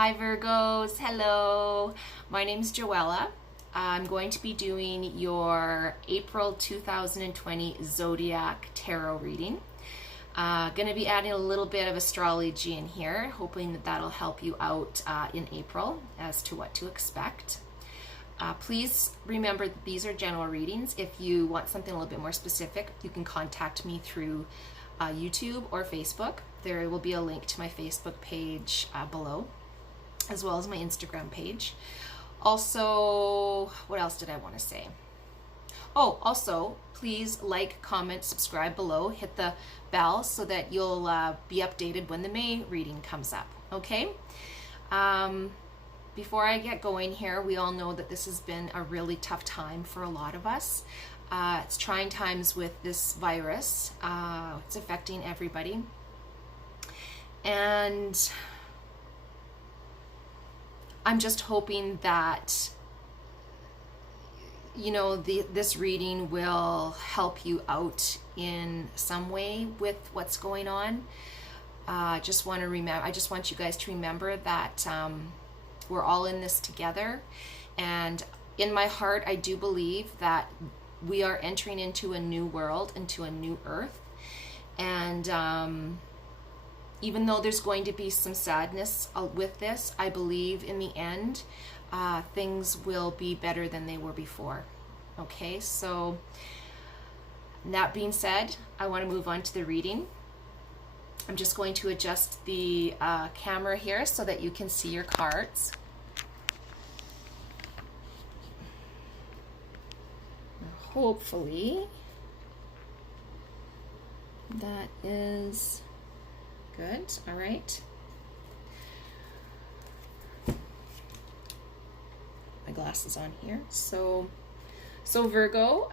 Hi Virgos, hello. My name is Joella. I'm going to be doing your April 2020 Zodiac Tarot reading. Going to be adding a little bit of astrology in here, hoping that that'll help you out in April as to what to expect. Please remember that these are general readings. If you want something a little bit more specific, you can contact me through YouTube or Facebook. There will be a link to my Facebook page below, as well as my Instagram page. Also, what else did I want to say? Oh, also, please like, comment, subscribe below, hit the bell so that you'll be updated when the May reading comes up, okay? Before I get going here, we all know that this has been a really tough time for a lot of us. It's trying times with this virus. It's affecting everybody. And I'm just hoping that, you know, this reading will help you out in some way with what's going on. I just want you guys to remember that we're all in this together. And in my heart, I do believe that we are entering into a new world, into a new earth. And even though there's going to be some sadness with this, I believe in the end, things will be better than they were before. Okay, so that being said, I want to move on to the reading. I'm just going to adjust the camera here so that you can see your cards. Hopefully, that is good. All right. My glasses on here. So Virgo,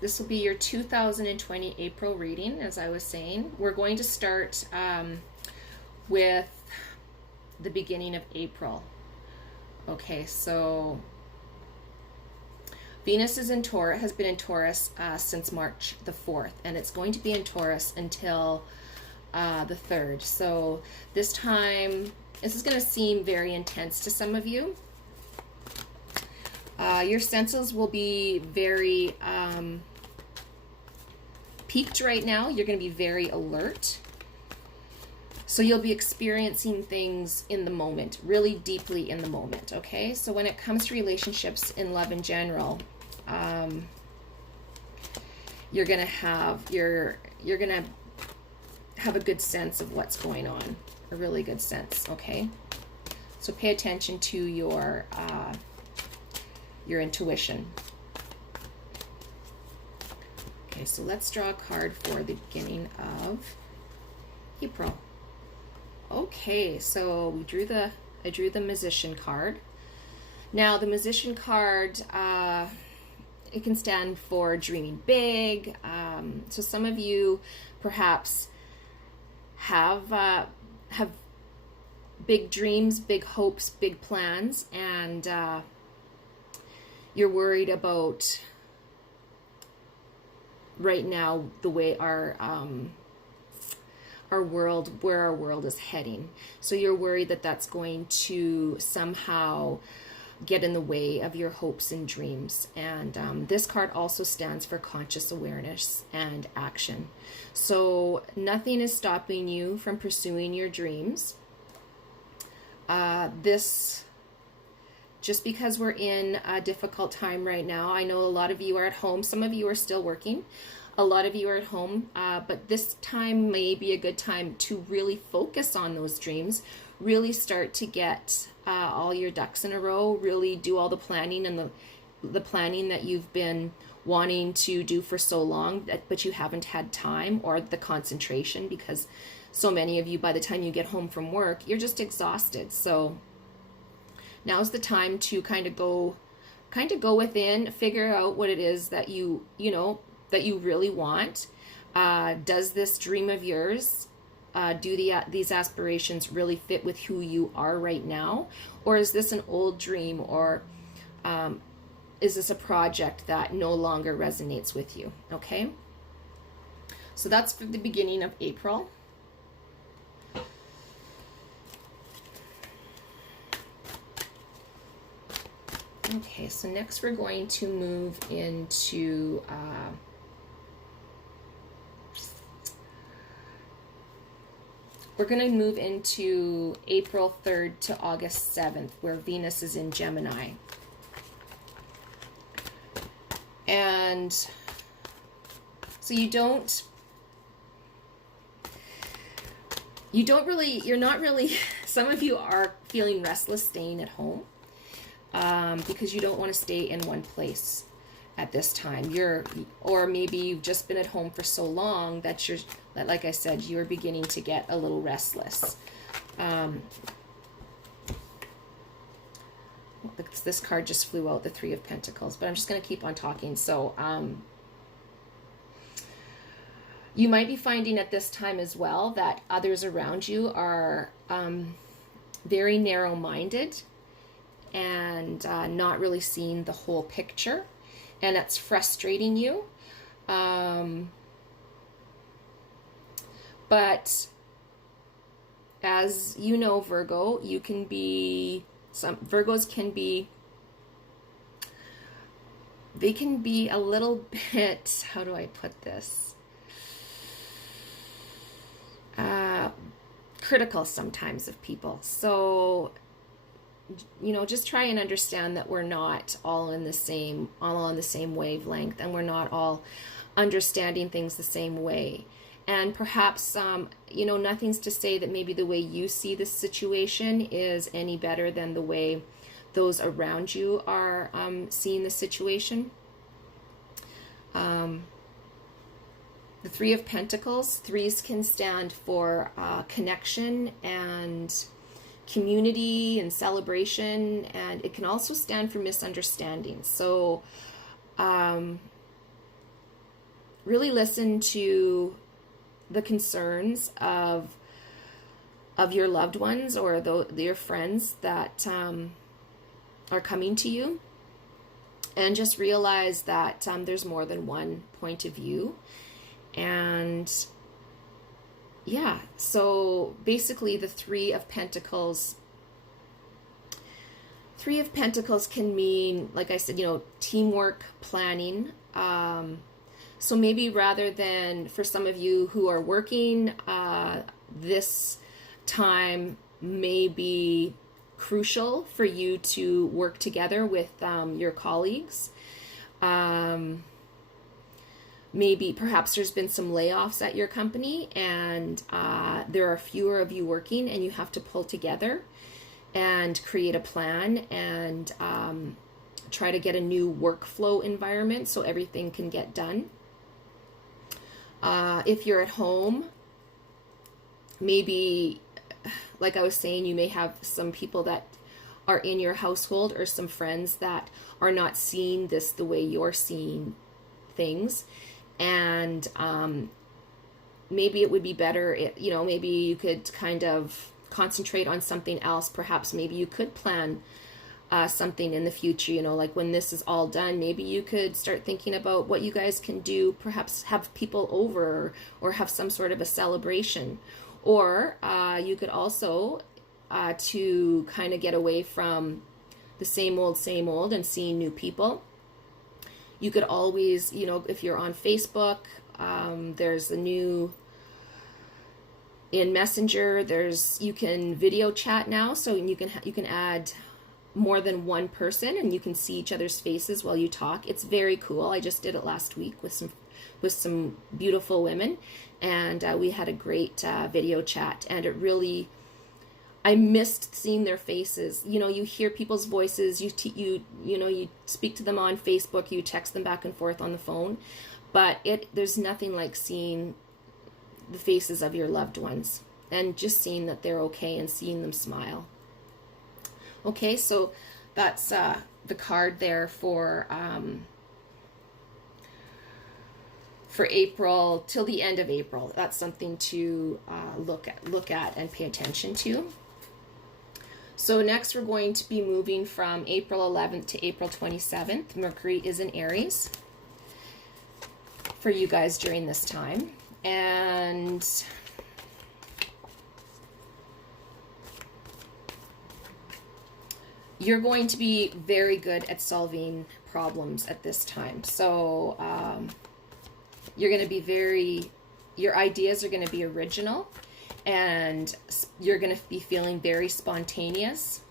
this will be your 2020 April reading, as I was saying. We're going to start with the beginning of April. Okay, so Venus is in Taurus, has been in Taurus since March the 4th, and it's going to be in Taurus until the 3rd. So this time, this is going to seem very intense to some of you. Your senses will be very peaked right now. You're going to be very alert. So you'll be experiencing things in the moment, really deeply in the moment, okay? So when it comes to relationships in love in general, you're gonna have a good sense of what's going on, a really good sense, okay? So pay attention to your intuition. Okay, so let's draw a card for the beginning of April. Okay, so I drew the Magician card. Now the Magician card, it can stand for dreaming big. So some of you perhaps have big dreams, big hopes, big plans, and you're worried about right now the way our world is heading. So you're worried that that's going to somehow get in the way of your hopes and dreams. And this card also stands for conscious awareness and action. So nothing is stopping you from pursuing your dreams. Just because we're in a difficult time right now, I know a lot of you are at home. Some of you are still working. A lot of you are at home, but this time may be a good time to really focus on those dreams, really start to get all your ducks in a row, really do all the planning and the planning that you've been wanting to do for so long, but you haven't had time, or the concentration, because so many of you, by the time you get home from work, you're just exhausted. So now's the time to kind of go within, figure out what it is that you really want. Does this dream of yours, these aspirations really fit with who you are right now? Or is this an old dream, or is this a project that no longer resonates with you? Okay, so that's for the beginning of April. Okay, so next we're going to move into April 3rd to August 7th, where Venus is in Gemini. And so you're not really, some of you are feeling restless staying at home because you don't want to stay in one place at this time. Or maybe you've just been at home for so long that like I said, you're beginning to get a little restless. This card just flew out, the Three of Pentacles, but I'm just going to keep on talking. So, you might be finding at this time as well that others around you are very narrow-minded and not really seeing the whole picture, and that's frustrating you. But as you know, Virgo, Virgos can be a little bit, how do I put this? Critical sometimes of people. So, just try and understand that we're not all on the same wavelength, and we're not all understanding things the same way. And perhaps, nothing's to say that maybe the way you see this situation is any better than the way those around you are seeing the situation. The Three of Pentacles, threes can stand for connection and community and celebration, and it can also stand for misunderstanding. So really listen to the concerns of your loved ones or your friends that are coming to you, and just realize that there's more than one point of view. And yeah, so basically the Three of Pentacles can mean, like I said, teamwork, planning. So maybe rather than, for some of you who are working, this time may be crucial for you to work together with your colleagues. Perhaps there's been some layoffs at your company, and there are fewer of you working, and you have to pull together and create a plan and try to get a new workflow environment so everything can get done. If you're at home, maybe, like I was saying, you may have some people that are in your household or some friends that are not seeing this the way you're seeing things. And maybe it would be better, maybe you could kind of concentrate on something else. Perhaps maybe you could plan something in the future, like when this is all done, maybe you could start thinking about what you guys can do, perhaps have people over or have some sort of a celebration. Or you could also, to kind of get away from the same old and seeing new people, you could always, if you're on Facebook, there's a new, in Messenger, you can video chat now, so you can add more than one person and you can see each other's faces while you talk. It's very cool. I just did it last week with some beautiful women, and we had a great video chat, and I missed seeing their faces. You hear people's voices, you speak to them on Facebook, you text them back and forth on the phone, but there's nothing like seeing the faces of your loved ones and just seeing that they're okay and seeing them smile. Okay, so that's the card there for April till the end of April. That's something to look at and pay attention to. So next we're going to be moving from April 11th to April 27th. Mercury is in Aries for you guys during this time. And you're going to be very good at solving problems at this time. So you're going to be your ideas are going to be original, and you're going to be feeling very spontaneous.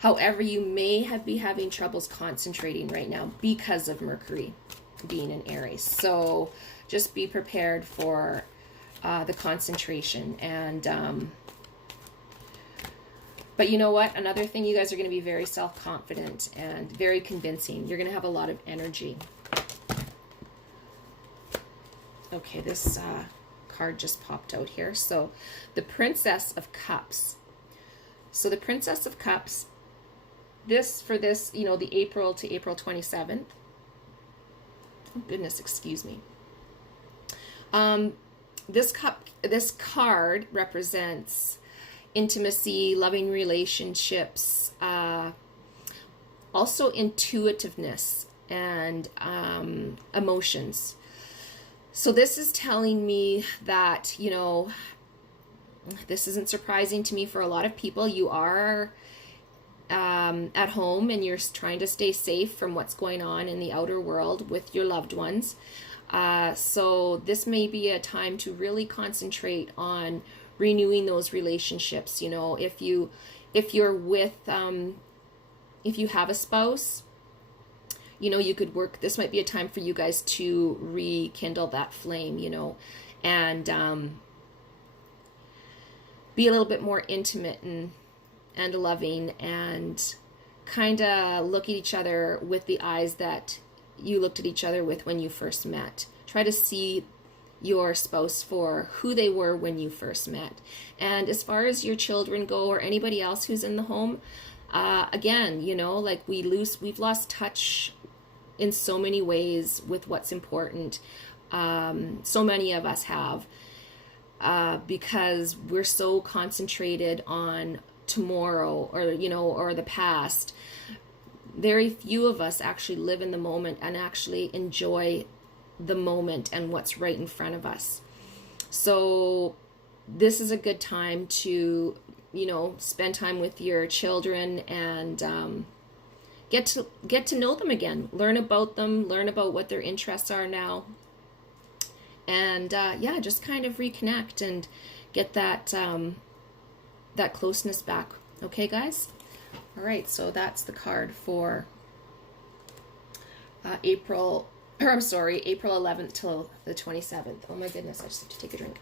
However, you may be having troubles concentrating right now because of Mercury being in Aries. So just be prepared for the concentration. And but you know what? Another thing, you guys are going to be very self-confident and very convincing. You're going to have a lot of energy. Okay, this card just popped out here. So the Princess of Cups. So the Princess of Cups, for this, you know, the April to April 27th. Oh, goodness, excuse me. This card represents intimacy, loving relationships, also intuitiveness and emotions. So this is telling me that, you know, this isn't surprising to me for a lot of people. You are at home and you're trying to stay safe from what's going on in the outer world with your loved ones. So this may be a time to really concentrate on renewing those relationships. You know, if you're with, if you have a spouse, you know, you could work, this might be a time for you guys to rekindle that flame, you know, and be a little bit more intimate and loving, and kind of look at each other with the eyes that you looked at each other with when you first met. Try to see your spouse for who they were when you first met. And as far as your children go, or anybody else who's in the home, again, you know, like we've lost touch in so many ways with what's important. So many of us have, because we're so concentrated on tomorrow, or, you know, or the past. Very few of us actually live in the moment and actually enjoy the moment and what's right in front of us. So this is a good time to, you know, spend time with your children and get to know them again, learn about them, learn about what their interests are now, and yeah, just kind of reconnect and get that that closeness back. Okay, guys? All right, so that's the card for April 11th till the 27th. Oh my goodness, I just have to take a drink.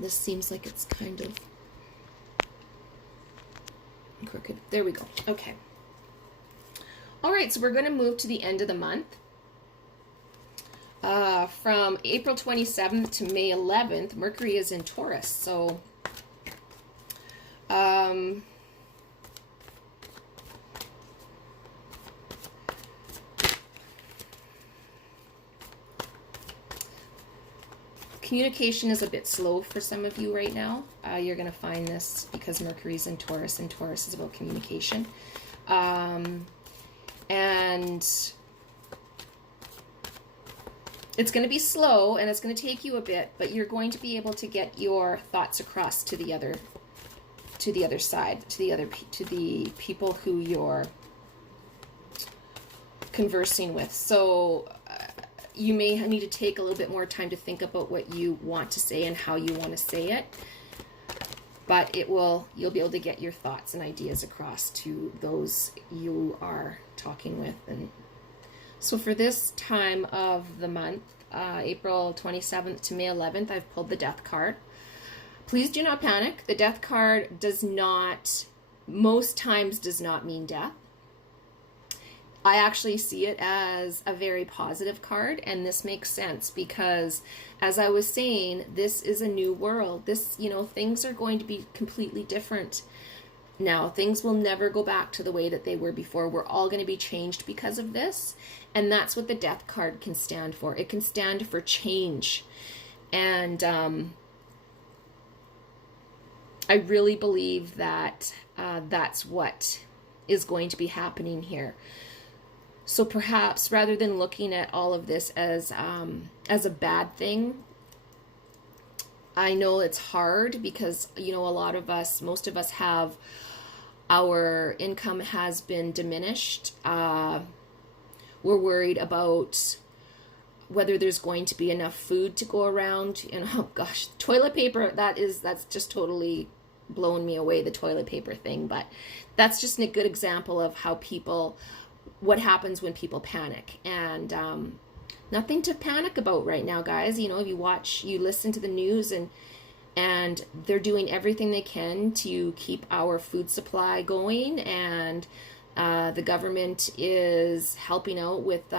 This seems like it's kind of crooked. There we go. Okay. All right, so we're going to move to the end of the month. From April 27th to May 11th, Mercury is in Taurus. So, communication is a bit slow for some of you right now. You're going to find this because Mercury's in Taurus, and Taurus is about communication. And it's going to be slow, and it's going to take you a bit, but you're going to be able to get your thoughts across to the other side, to the people who you're conversing with. So you may need to take a little bit more time to think about what you want to say and how you want to say it, but you'll be able to get your thoughts and ideas across to those you are talking with. And so for this time of the month, April 27th to May 11th, I've pulled the Death card. Please do not panic. The Death card most times does not mean death. I actually see it as a very positive card, and this makes sense because, as I was saying, this is a new world. This, you know, things are going to be completely different now. Things will never go back to the way that they were before. We're all going to be changed because of this, and that's what the Death card can stand for. It can stand for change, and I really believe that that's what is going to be happening here. So perhaps rather than looking at all of this as a bad thing, I know it's hard because, you know, a lot of us, most of us have, our income has been diminished. We're worried about whether there's going to be enough food to go around. And oh gosh, toilet paper, that's just totally blown me away, the toilet paper thing. But that's just a good example of how people, what happens when people panic. And nothing to panic about right now, guys. You know, you listen to the news, and they're doing everything they can to keep our food supply going, and the government is helping out with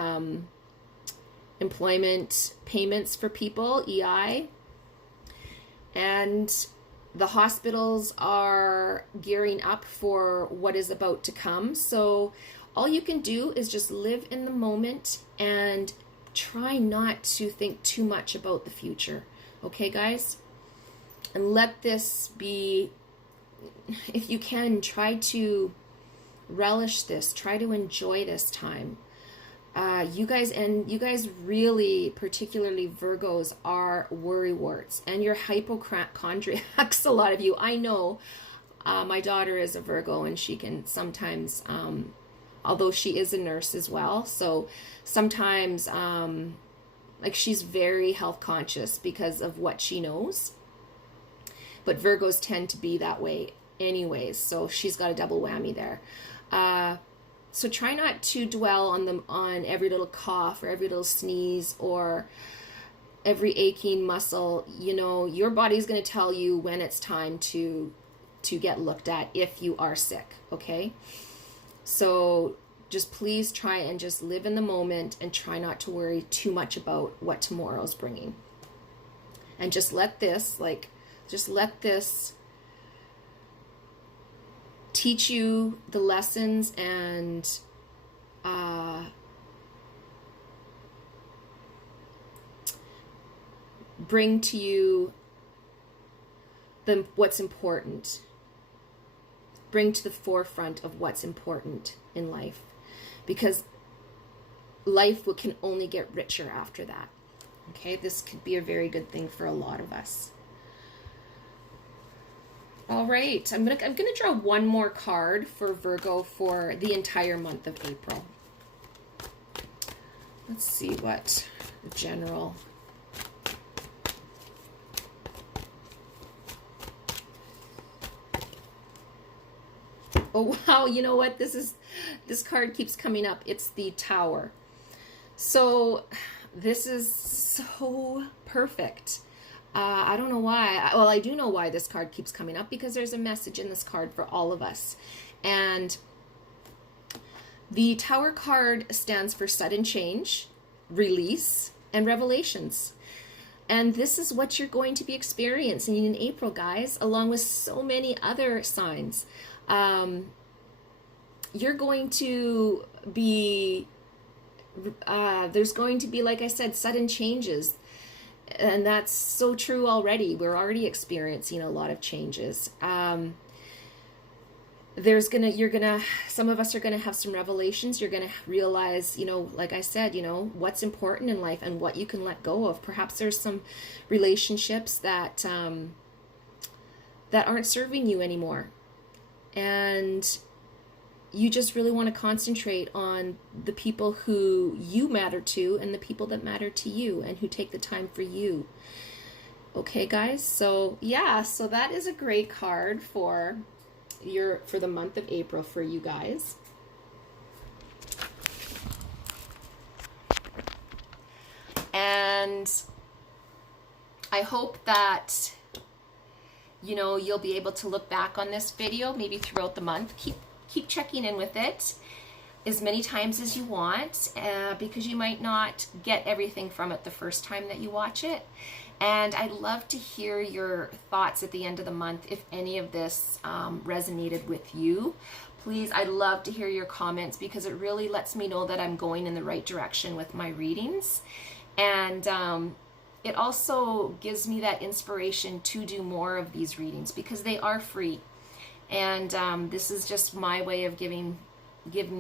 employment payments for people, EI, and the hospitals are gearing up for what is about to come. So all you can do is just live in the moment and try not to think too much about the future. Okay, guys? And let this be, if you can, try to relish this, try to enjoy this time. You guys really, particularly Virgos, are worrywarts, and you're hypochondriacs, a lot of you. I know my daughter is a Virgo, and she can sometimes, although she is a nurse as well, so sometimes like she's very health conscious because of what she knows. But Virgos tend to be that way anyways, so she's got a double whammy there. So try not to dwell on every little cough or every little sneeze or every aching muscle. You know, your body's going to tell you when it's time to get looked at if you are sick, okay? So just please try and just live in the moment and try not to worry too much about what tomorrow's bringing. And just let this, teach you the lessons and bring to you what's important. Bring to the forefront of what's important in life, because life can only get richer after that. Okay, this could be a very good thing for a lot of us. All right, I'm gonna draw one more card for Virgo for the entire month of April. Let's see what the general. Oh wow, you know what? This card keeps coming up. It's the Tower. So this is so perfect. I don't know why. Well, I do know why this card keeps coming up, because there's a message in this card for all of us. And the Tower card stands for sudden change, release, and revelations. And this is what you're going to be experiencing in April, guys, along with so many other signs. You're going to be, there's going to be, like I said, sudden changes. And that's so true already. We're already experiencing a lot of changes. Some of us are gonna have some revelations. You're gonna realize, like I said, what's important in life and what you can let go of. Perhaps there's some relationships that aren't serving you anymore, and you just really want to concentrate on the people who you matter to and the people that matter to you and who take the time for you. Okay, guys? So, yeah, so that is a great card for the month of April for you guys. And I hope that you'll be able to look back on this video maybe throughout the month. Keep checking in with it as many times as you want, because you might not get everything from it the first time that you watch it. And I'd love to hear your thoughts at the end of the month if any of this resonated with you. Please, I'd love to hear your comments, because it really lets me know that I'm going in the right direction with my readings. And it also gives me that inspiration to do more of these readings, because they are free. And this is just my way of giving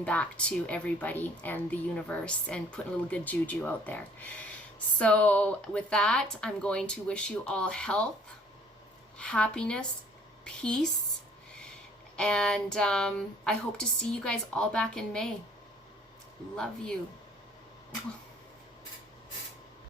back to everybody and the universe and putting a little good juju out there. So with that, I'm going to wish you all health, happiness, peace, and I hope to see you guys all back in May. Love you.